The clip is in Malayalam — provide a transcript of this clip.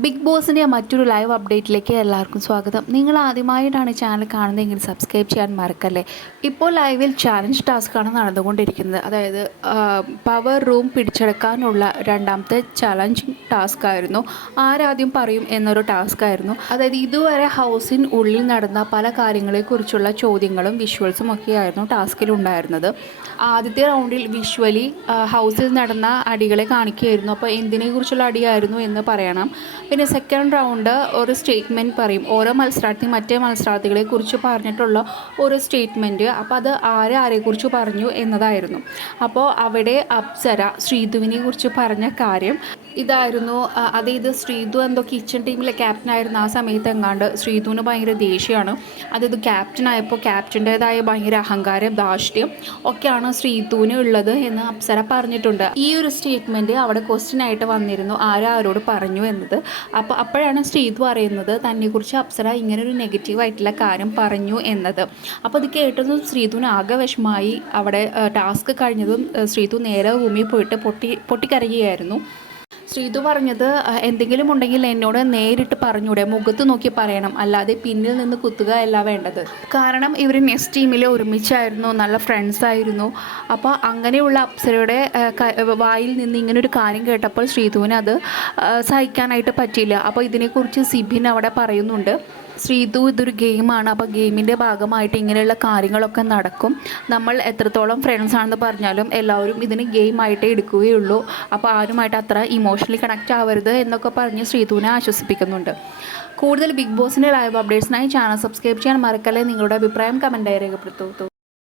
ബിഗ് ബോസിന്റെ മറ്റൊരു ലൈവ് അപ്ഡേറ്റിലേക്ക് എല്ലാവർക്കും സ്വാഗതം. നിങ്ങൾ ആദ്യമായിട്ടാണ് ചാനൽ കാണുന്നതെങ്കിൽ സബ്സ്ക്രൈബ് ചെയ്യാൻ മറക്കല്ലേ? ഇപ്പോൾ ലൈവിൽ ചാലഞ്ച് ടാസ്ക്കാണ് നടന്നുകൊണ്ടിരിക്കുന്നത്. അതായത് പവർ റൂം പിടിച്ചെടുക്കാനുള്ള രണ്ടാമത്തെ ചലഞ്ച് ടാസ്ക് ആയിരുന്നു. ആരാദ്യം പറയും എന്നൊരു ടാസ്ക് ആയിരുന്നു. അതായത് ഇതുവരെ ഹൗസിന് ഉള്ളിൽ നടന്ന പല കാര്യങ്ങളെക്കുറിച്ചുള്ള ചോദ്യങ്ങളും വിഷ്വൽസും ഒക്കെയായിരുന്നു ടാസ്കിൽ ഉണ്ടായിരുന്നത്. ആദ്യത്തെ റൗണ്ടിൽ വിഷ്വലി ഹൗസിൽ നടന്ന അടികളെ കാണിക്കുകയായിരുന്നു. അപ്പോൾ എന്തിനെക്കുറിച്ചുള്ള അടിയായിരുന്നു എന്ന് പറയണം. പിന്നെ സെക്കൻഡ് റൗണ്ട് ഒരു സ്റ്റേറ്റ്മെന്റ് പറയും. ഓരോ മത്സരാർത്ഥി മറ്റേ മത്സരാർത്ഥികളെ കുറിച്ച് പറഞ്ഞിട്ടുള്ള ഒരു സ്റ്റേറ്റ്മെന്റ് അപ്പോൾ അത് ആരെ ആരെക്കുറിച്ച് പറഞ്ഞു എന്നതായിരുന്നു. അപ്പോൾ അവിടെ അപ്സര ശ്രീധുവിനെ കുറിച്ച് പറഞ്ഞ കാര്യം ഇതായിരുന്നു. അതായത് ശ്രീധു എന്തോ കിച്ചൺ ടീമിലെ ക്യാപ്റ്റൻ ആയിരുന്ന ആ സമയത്ത് എങ്ങാണ്ട് ശ്രീധുവിന് ഭയങ്കര ദേഷ്യമാണ്. അതായത് ക്യാപ്റ്റൻ ആയപ്പോൾ ക്യാപ്റ്റന്റേതായ ഭയങ്കര അഹങ്കാരം ധാർഷ്ട്യം ഒക്കെയാണ് ശ്രീധുവിന് ഉള്ളത് എന്ന് അപ്സര പറഞ്ഞിട്ടുണ്ട്. ഈ ഒരു സ്റ്റേറ്റ്മെന്റ് അവിടെ ക്വസ്റ്റ്യൻ ആയിട്ട് വന്നിരുന്നു. ആരാരോട് പറഞ്ഞു എന്നത്? അപ്പോൾ അപ്പോഴാണ് ശ്രീധു പറയുന്നത് തന്നെക്കുറിച്ച് അപ്സര ഇങ്ങനെ ഒരു നെഗറ്റീവായിട്ടുള്ള കാര്യം പറഞ്ഞു എന്നത്. അപ്പോൾ ഇത് കേട്ടതും ശ്രീതുവിന് ആകെ വിഷമായി അവിടെ ടാസ്ക് കഴിഞ്ഞതും ശ്രീതു നേരെ ഭൂമിയിൽ പോയിട്ട് പൊട്ടി പൊട്ടിക്കരയുകയായിരുന്നു. ശ്രീതു പറഞ്ഞത് "അഹ് എന്തെങ്കിലും ഉണ്ടെങ്കിൽ എന്നോട് നേരിട്ട് പറഞ്ഞൂടെ മുഖത്ത് നോക്കി പറയണം. അല്ലാതെ പിന്നിൽ നിന്ന് കുത്തുക അല്ല വേണ്ടത്. കാരണം ഇവർ നെക്സ്റ്റ് ടീമിൽ ഒരുമിച്ചായിരുന്നു നല്ല ഫ്രണ്ട്സ് ആയിരുന്നു. അപ്പോൾ അങ്ങനെയുള്ള അപ്സരയുടെ വായിൽ നിന്ന് ഇങ്ങനെ ഒരു കാര്യം കേട്ടപ്പോൾ ശ്രീതുവിന് അത് സഹിക്കാനായിട്ട് പറ്റിയില്ല. അപ്പോൾ ഇതിനെക്കുറിച്ച് സിബിൻ അവിടെ പറയുന്നുണ്ട്. ശ്രീതു ഇതൊരു ഗെയിമാണ്. അപ്പോൾ ഗെയിമിന്റെ ഭാഗമായിട്ട് ഇങ്ങനെയുള്ള കാര്യങ്ങളൊക്കെ നടക്കും. നമ്മൾ എത്രത്തോളം ഫ്രണ്ട്സ് ആണെന്ന് പറഞ്ഞാലും എല്ലാവരും ഇതിന് ഗെയിമായിട്ടേ എടുക്കുകയുള്ളൂ. അപ്പോൾ ആരുമായിട്ട് അത്ര ഇമോഷണലി കണക്റ്റ് ആവരുത് എന്നൊക്കെ പറഞ്ഞ് ശ്രീതുവിനെ ആശ്വസിപ്പിക്കുന്നുണ്ട്. കൂടുതൽ ബിഗ് ബോസിന്റെ ലൈവ് അപ്ഡേറ്റ്സിനായി ചാനൽ സബ്സ്ക്രൈബ് ചെയ്യാൻ മറക്കല്ലേ. നിങ്ങളുടെ അഭിപ്രായം കമന്റായി രേഖപ്പെടുത്തൂ.